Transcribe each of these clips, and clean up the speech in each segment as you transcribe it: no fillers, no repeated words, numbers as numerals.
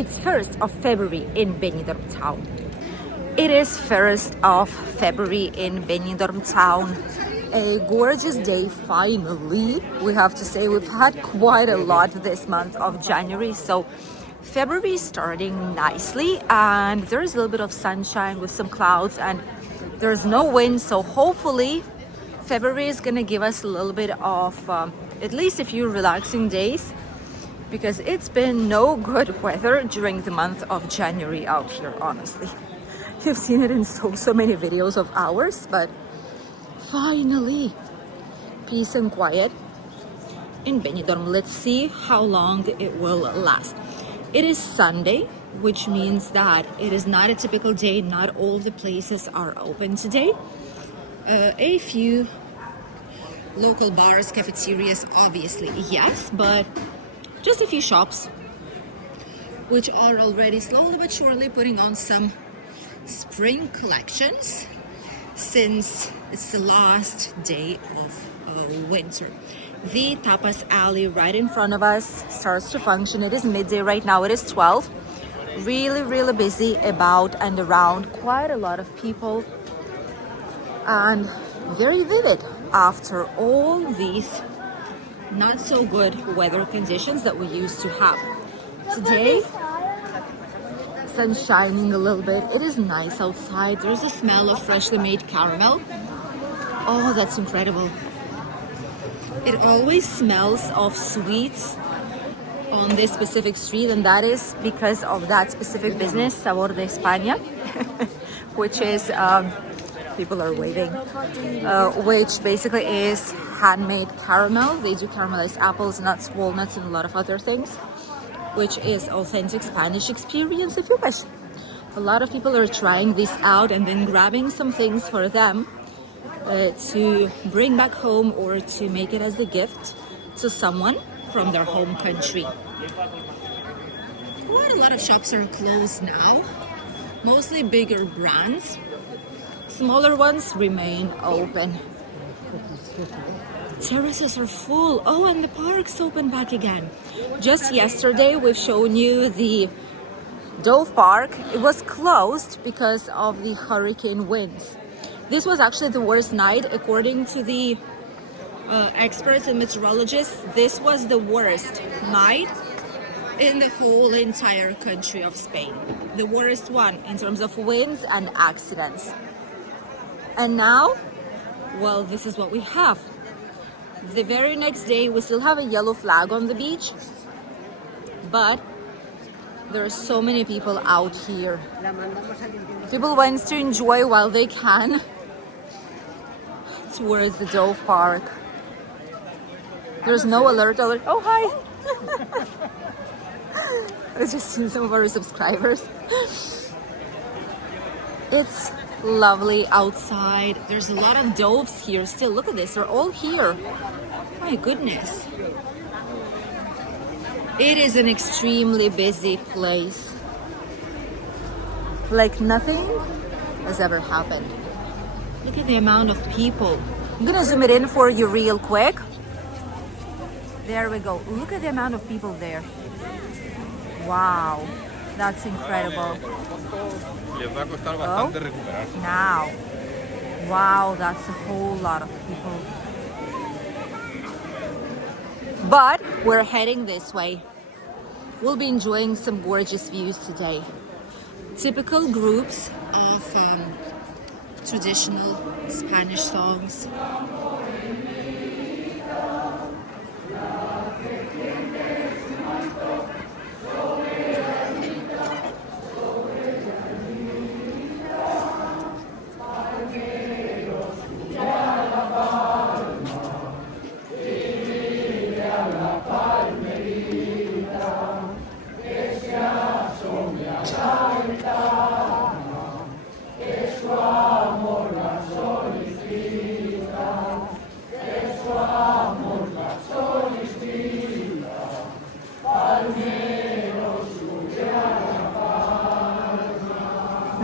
It's 1st of February in Benidorm town. It is 1st of February in Benidorm town. A gorgeous day finally. We have to say we've had quite a lot this month of January, so February is starting nicely and there's a little bit of sunshine with some clouds and there's no wind, so hopefully February is gonna give us a little bit of at least a few relaxing days, because it's been no good weather during the month of January out here, honestly. You've seen it in so many videos of ours, but finally, peace and quiet in Benidorm. Let's see how long it will last. It is Sunday, which means that it is not a typical day. Not all the places are open today. A few local bars, cafeterias, obviously, yes, but just a few shops which are already slowly but surely putting on some spring collections since it's the last day of winter. The Tapas alley right in front of us starts to function. It is midday right now. It is 12. Really busy about and around. Quite a lot of people and very vivid after all these not so good weather conditions that we used to have. Today, sun's shining a little bit. It is nice outside. There's a smell of freshly made caramel. Oh, that's incredible. It always smells of sweets on this specific street, and that is because of that specific business, Sabor de España, which is, people are waving, which basically is handmade caramel. They do caramelized apples, nuts, walnuts, and a lot of other things, which is authentic Spanish experience if you wish. A lot of people are trying this out and then grabbing some things for them to bring back home or to make it as a gift to someone from their home country. Quite a lot of shops are closed now, mostly bigger brands. Smaller ones remain open. Terraces are full. Oh, and the park's open back again. Just yesterday, we've shown you the Dove Park. It was closed because of the hurricane winds. This was actually the worst night, according to the experts and meteorologists. This was the worst night in the whole entire country of Spain. The worst one in terms of winds and accidents. And now, well, this is what we have. The very next day, we still have a yellow flag on the beach, but there are so many people out here. People want to enjoy while they can towards the Dove Park. There's no alert. Oh, hi! I just seen some of our subscribers. It's lovely outside. There's a lot of doves here still. Look at this, they're all here. My goodness. It is an extremely busy place. Like nothing has ever happened. Look at the amount of people. I'm gonna zoom it in for you real quick. There we go. Look at the amount of people there. Wow, that's incredible. Oh, now. Wow, that's a whole lot of people. But we're heading this way. We'll be enjoying some gorgeous views today. Typical groups of traditional Spanish songs.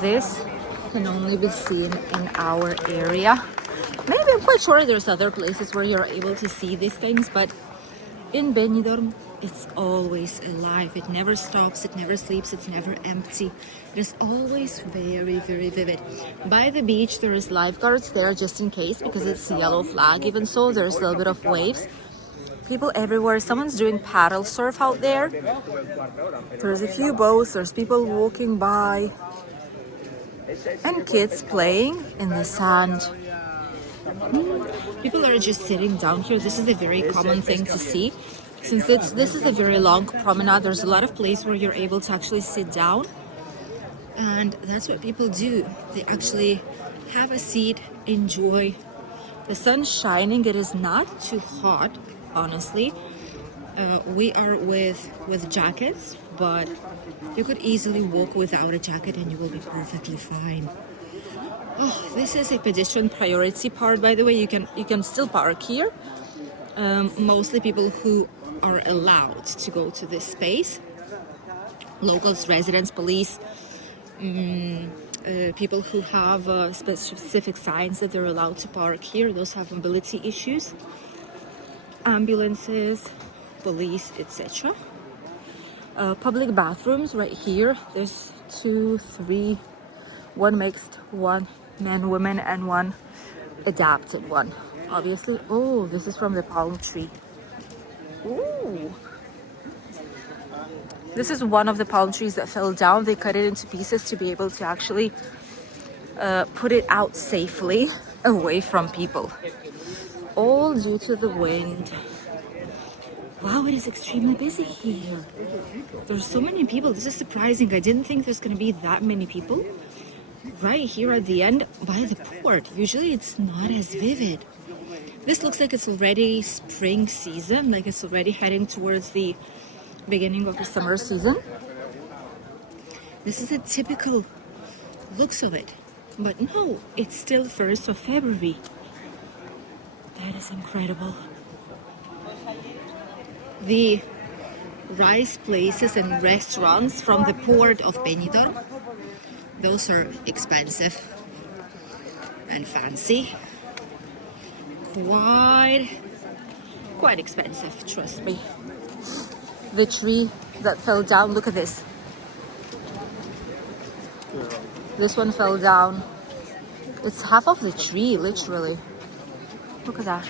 This can only be seen in our area. Maybe, I'm quite sure there's other places where you're able to see these things, but in Benidorm, it's always alive. It never stops, it never sleeps, it's never empty. It is always very, very vivid. By the beach, there is lifeguards there just in case, because it's a yellow flag. Even so, there's a little bit of waves. People everywhere. Someone's doing paddle surf out there. There's a few boats, there's people walking by, and kids playing in the sand. People are just sitting down here. This is a very common thing to see. Since this is a very long promenade, there's a lot of place where you're able to actually sit down. And that's what people do. They actually have a seat, enjoy. The sun's shining. It is not too hot, honestly. We are with jackets, but you could easily walk without a jacket and you will be perfectly fine. Oh, this is a pedestrian priority part, by the way. You can still park here. Mostly people who are allowed to go to this space. Locals, residents, police, people who have specific signs that they're allowed to park here. Those have mobility issues. Ambulances, police, etc. Public bathrooms right here. There's 2, 3, one mixed, one men, women, and one adapted one. Obviously. Oh, this is from the palm tree. Ooh. This is one of the palm trees that fell down. They cut it into pieces to be able to actually put it out safely away from people. All due to the wind. Wow, it is extremely busy here. There's so many people. This is surprising. I didn't think there's going to be that many people. Right here at the end by the port. Usually it's not as vivid. This looks like it's already spring season, like it's already heading towards the beginning of the summer season. This is a typical looks of it. But no, it's still 1st of February. That is incredible. The rice places and restaurants from the port of Benidorm, those are expensive and fancy. Quite expensive, trust me. The tree that fell down, look at this. This one fell down. It's half of the tree, literally. Look at that.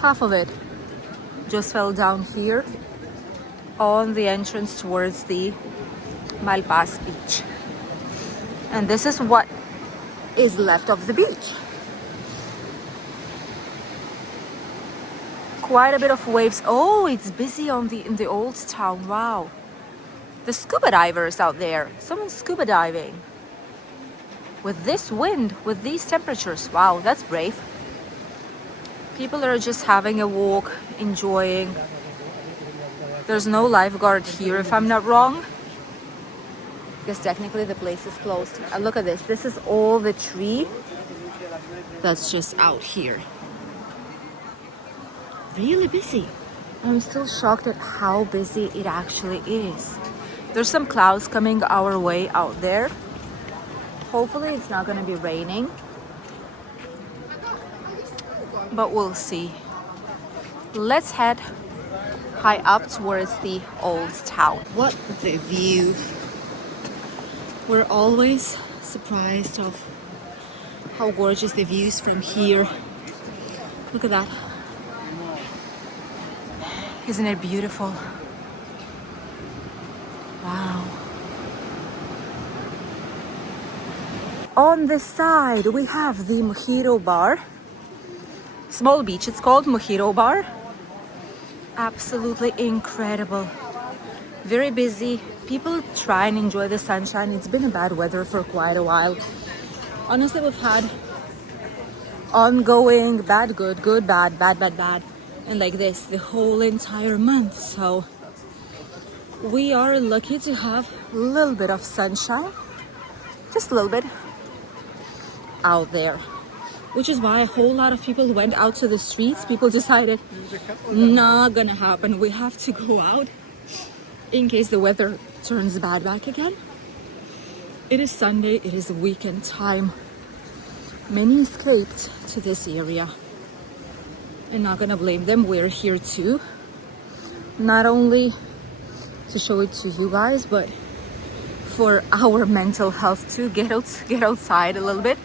Half of it just fell down here on the entrance towards the Malpas beach. And this is what is left of the beach. Quite a bit of waves. Oh, it's busy in the old town. Wow. The scuba divers out there. Someone's scuba diving. With this wind, with these temperatures. Wow, that's brave. People are just having a walk, enjoying. There's no lifeguard here, if I'm not wrong. Because technically the place is closed. And look at this. This is all the tree that's just out here. Really busy. I'm still shocked at how busy it actually is. There's some clouds coming our way out there. Hopefully it's not going to be raining. But we'll see. Let's head high up towards the old town. What the view. We're always surprised of how gorgeous the views from here. Look at that. Isn't it beautiful? Wow. On this side, we have the Mojito Bar. Small beach, it's called Mojito Bar. Absolutely incredible. Very busy. People try and enjoy the sunshine. It's been a bad weather for quite a while. Honestly, we've had ongoing bad, good, good, bad, bad, bad, bad. And like this the whole entire month. So we are lucky to have a little bit of sunshine, just a little bit out there, which is why a whole lot of people went out to the streets. People decided not gonna happen, we have to go out in case the weather turns bad back again. It is Sunday, it is weekend time. Many escaped to this area. I'm not gonna blame them, we're here too. not only to show it to you guys, but for our mental health too. Get outside a little bit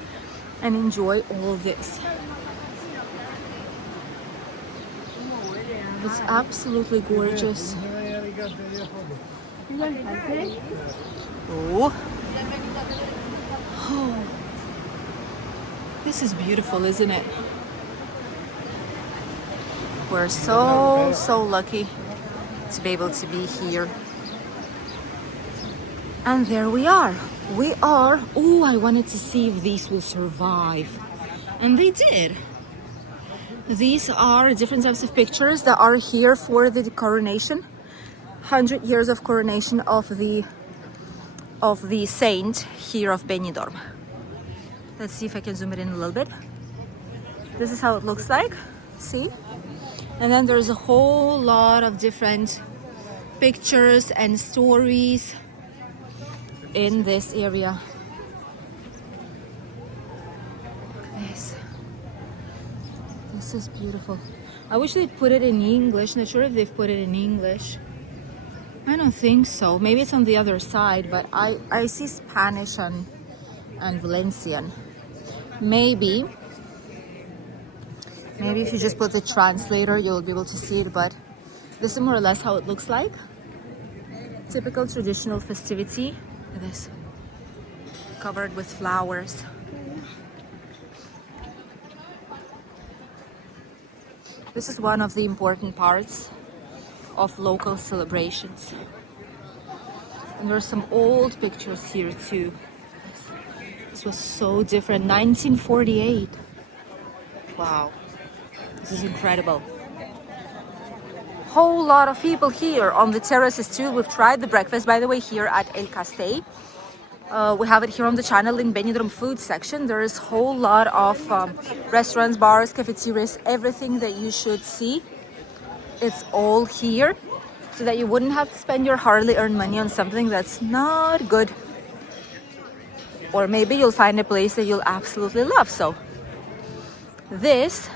and enjoy all of this. It's absolutely gorgeous. Oh. Oh, this is beautiful, isn't it? We're so lucky to be able to be here. And there we are. Oh, I wanted to see if these will survive. And they did. These are different types of pictures that are here for the coronation. 100 years of coronation of the saint here of Benidorm. Let's see if I can zoom it in a little bit. This is how it looks like. See? And then there's a whole lot of different pictures and stories in this area. This is beautiful. I wish they'd put it in English. Not sure if they've put it in English. I don't think so. Maybe it's on the other side, but I see Spanish and Valencian. Maybe if you just put the translator, you'll be able to see it, but this is more or less how it looks like. Typical traditional festivity. Look at this. Covered with flowers. This is one of the important parts of local celebrations. And there are some old pictures here too. This was so different. 1948. Wow. This is incredible. Whole lot of people here on the terraces too. We've tried the breakfast, by the way, here at El Castell. We have it here on the channel in Benidorm food section. There is a whole lot of restaurants, bars, cafeterias, everything that you should see. It's all here so that you wouldn't have to spend your hardly earned money on something that's not good. Or maybe you'll find a place that you'll absolutely love. So this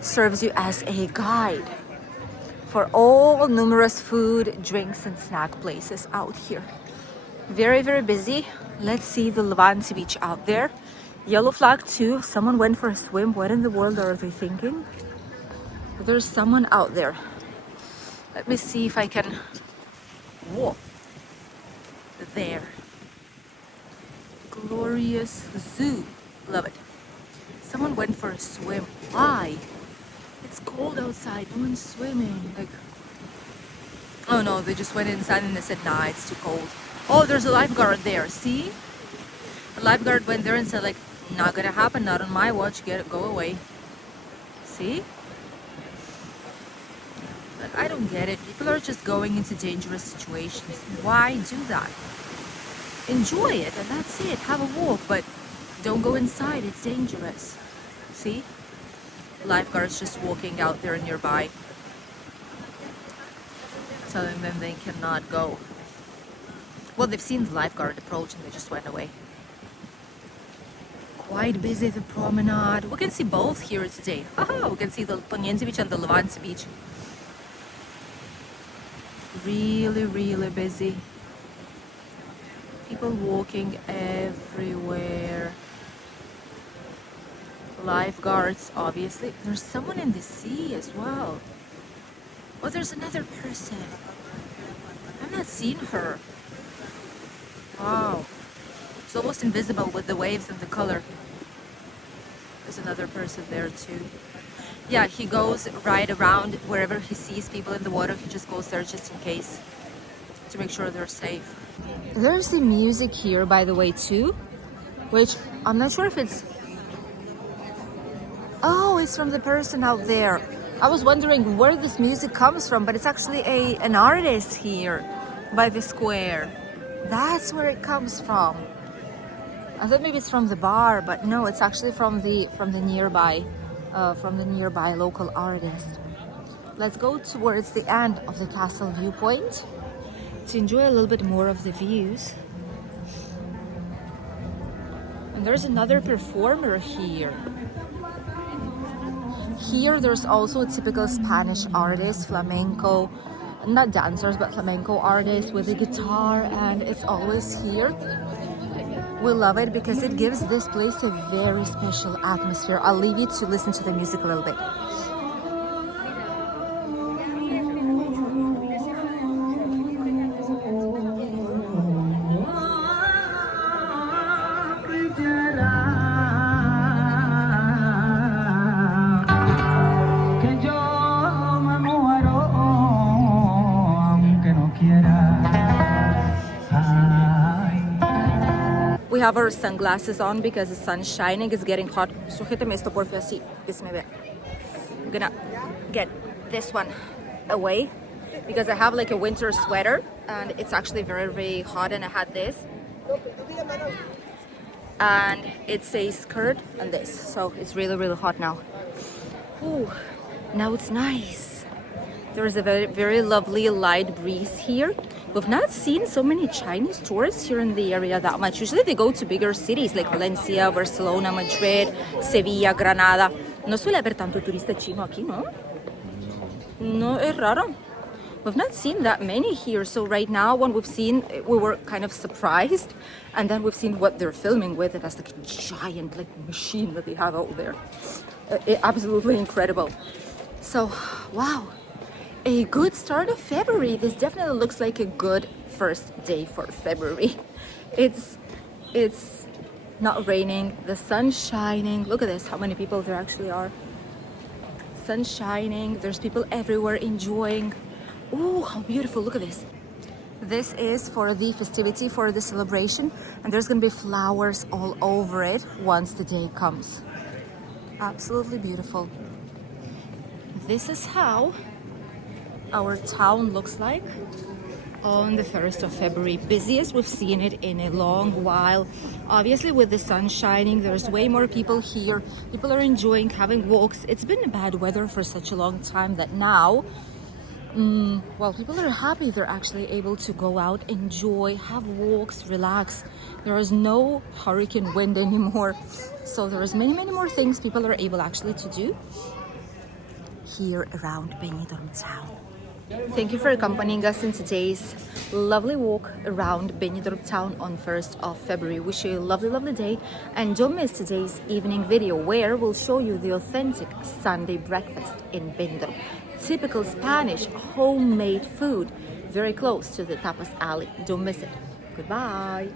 serves you as a guide for all numerous food, drinks and snack places out here. Very, very busy. Let's see the Levante beach out there. Yellow flag too. Someone went for a swim. What in the world are they thinking? There's someone out there. Let me see if I can walk there. Glorious zoo. Love it. Someone went for a swim. Why? It's cold outside. No one's swimming. Like, oh no, they just went inside and they said, nah, it's too cold. Oh, there's a lifeguard there. See? A lifeguard went there and said, like, not gonna happen, not on my watch. Go away. See? Like, I don't get it. People are just going into dangerous situations. Why do that? Enjoy it, and that's it. Have a walk, but don't go inside. It's dangerous. See? Lifeguards just walking out there nearby, telling them they cannot go. Well, they've seen the lifeguard approach and they just went away. Quite busy, the promenade. We can see both here today. Aha, we can see the Poniente beach and the Levante beach. Really, really busy. People walking everywhere. Lifeguards, obviously. There's someone in the sea as well. Oh, there's another person. I've not seen her. Wow. It's almost invisible with the waves and the color. There's another person there too. Yeah, he goes right around wherever he sees people in the water. He just goes there just in case, to make sure they're safe. There's the music here, by the way, too, which I'm not sure if it's... Oh, it's from the person out there. I was wondering where this music comes from, but it's actually an artist here by the square. That's where it comes from. I thought maybe it's from the bar, but no, it's actually from the nearby local artist. Let's go towards the end of the castle viewpoint to enjoy a little bit more of the views. And there's another performer here. Here there's also a typical Spanish artist, flamenco, not dancers, but flamenco artists with a guitar, and it's always here. We love it because it gives this place a very special atmosphere. I'll leave you to listen to the music a little bit. We have our sunglasses on because the sun's shining. It's getting hot. Sujétame esto, porfa, así, que se me vea. I'm gonna get this one away because I have like a winter sweater and it's actually very, very hot, and I had this. And it's a skirt and this, so it's really, really hot now. Ooh, now it's nice. There is a very, very lovely light breeze here. We've not seen so many Chinese tourists here in the area that much. Usually they go to bigger cities like Valencia, Barcelona, Madrid, Sevilla, Granada. No suele haber tanto turista chino aquí, ¿no? No, es raro. We've not seen that many here. So right now, when we've seen, we were kind of surprised. And then we've seen what they're filming with. And that's like a giant like machine that they have out there. Absolutely incredible. So, wow. A good start of February. This definitely looks like a good first day for February. It's not raining, the sun's shining. Look at this, how many people there actually are. Sun's shining, there's people everywhere enjoying. Oh, how beautiful, look at this. This is for the festivity, for the celebration, and there's gonna be flowers all over it once the day comes. Absolutely beautiful. This is how our town looks like on the 1st of February. Busiest we've seen it in a long while. Obviously with the sun shining, there's way more people here. People are enjoying having walks. It's been bad weather for such a long time that now, well, people are happy they're actually able to go out, enjoy, have walks, relax. There is no hurricane wind anymore. So there is many, many more things people are able actually to do here around Benidorm town. Thank you for accompanying us in today's lovely walk around Benidorm town on 1st of February. Wish you a lovely, lovely day, and don't miss today's evening video where we'll show you the authentic Sunday breakfast in Benidorm. Typical Spanish homemade food, very close to the Tapas alley. Don't miss it. Goodbye.